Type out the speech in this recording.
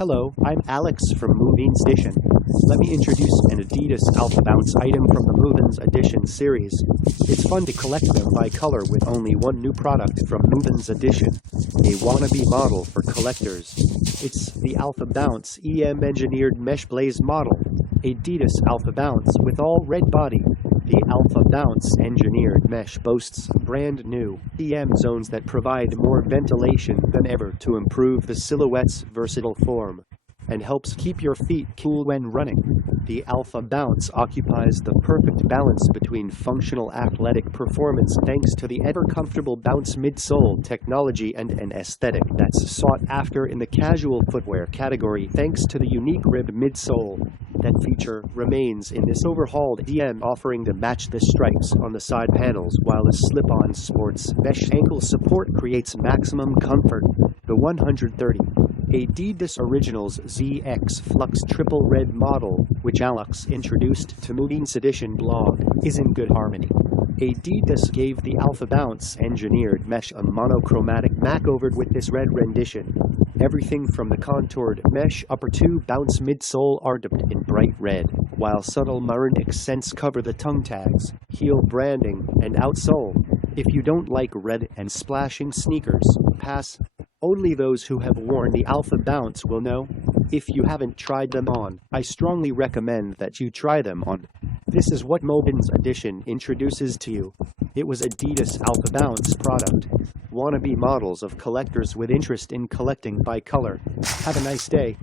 Hello, I'm Alex from MovinsEdition. Let me introduce an Adidas AlphaBounce item from the MovinsEdition series. It's fun to collect them by color with only one new product from MovinsEdition, a wannabe model for collectors. It's the AlphaBounce EM engineered mesh blaze model. Adidas AlphaBounce with all red body. The AlphaBounce engineered mesh boasts brand new EM zones that provide more ventilation than ever to improve the silhouette's versatile form and helps keep your feet cool when running. The AlphaBounce occupies the perfect balance between functional athletic performance thanks to the ever-comfortable bounce midsole technology and an aesthetic that's sought after in the casual footwear category thanks to the unique ribbed midsole. That feature remains in this overhauled EM offering to match the stripes on the side panels while the slip-on sports mesh ankle support creates maximum comfort. The 130 Adidas Originals ZX Flux Triple Red model, which Alex introduced to MovinsEdition blog, is in good harmony. Adidas gave the AlphaBounce engineered mesh a monochromatic makeover with this red rendition. Everything from the contoured mesh upper to bounce midsole are dipped in bright red, while subtle maroon accents cover the tongue tags, heel branding, and outsole. If you don't like red and splashing sneakers, pass. Only those who have worn the AlphaBounce will know. If you haven't tried them on, I strongly recommend that you try them on. This is what MovinsEdition introduces to you. It was Adidas AlphaBounce product. Wannabe models of collectors with interest in collecting by color. Have a nice day.